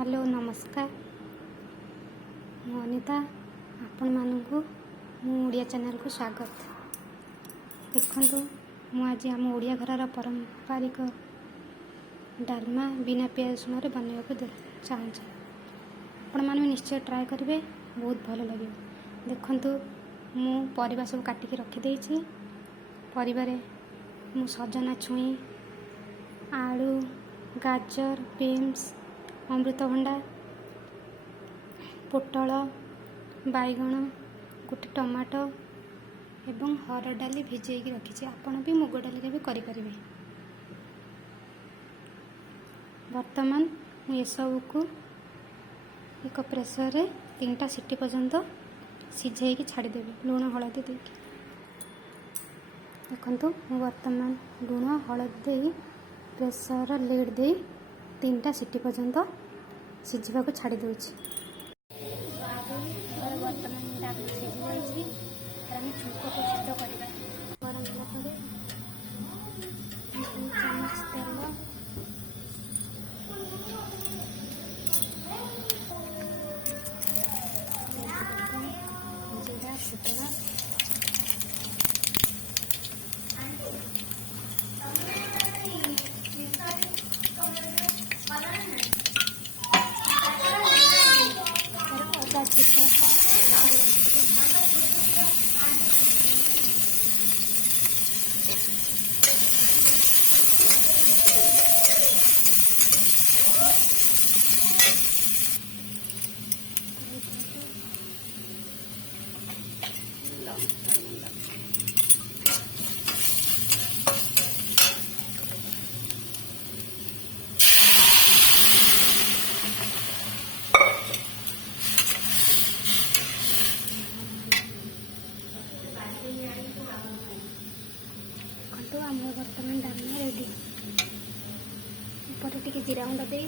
Hello नमस्कार मु अनिता आपण मानू ओडिया चैनल को स्वागत। देखंतु मु आज आम ओडिया घरर पारंपरिक डालमा बिना प्याज रसुण बनवा को चाहूँगी। आपण माने निश्चय ट्राए करेंगे, बहुत भल लगे। देखंतु मु परिबा सब काटिकी रखी देछि। परिबारे मु सजना छुई, आलू, गाजर, बीन्स, अमृतभंडा, पोटल, बैगण, गोटे टमाटो एवं हरड़ डाली भिजेकी रखी। आपण भी मुग डाली भी करें। वर्तमान ये सब को एक प्रेसर रे 3टा सीटी पर्यंत सिझेकी छाड़देवी लुण हलदी देकी। देखंतु वर्तमान लुण हलदी प्रेसर लिड दे 3टा सीटी पर्यंत सिझा को छाड़ी दूची। वर्तमान डाल सिझी जाइए छुंक प्रस्तुत करवा। गरम होला चामच तेल जीरा फुटना आम बर्तमान डालमा रेडी। ऊपर टिके जीरा गुंड दे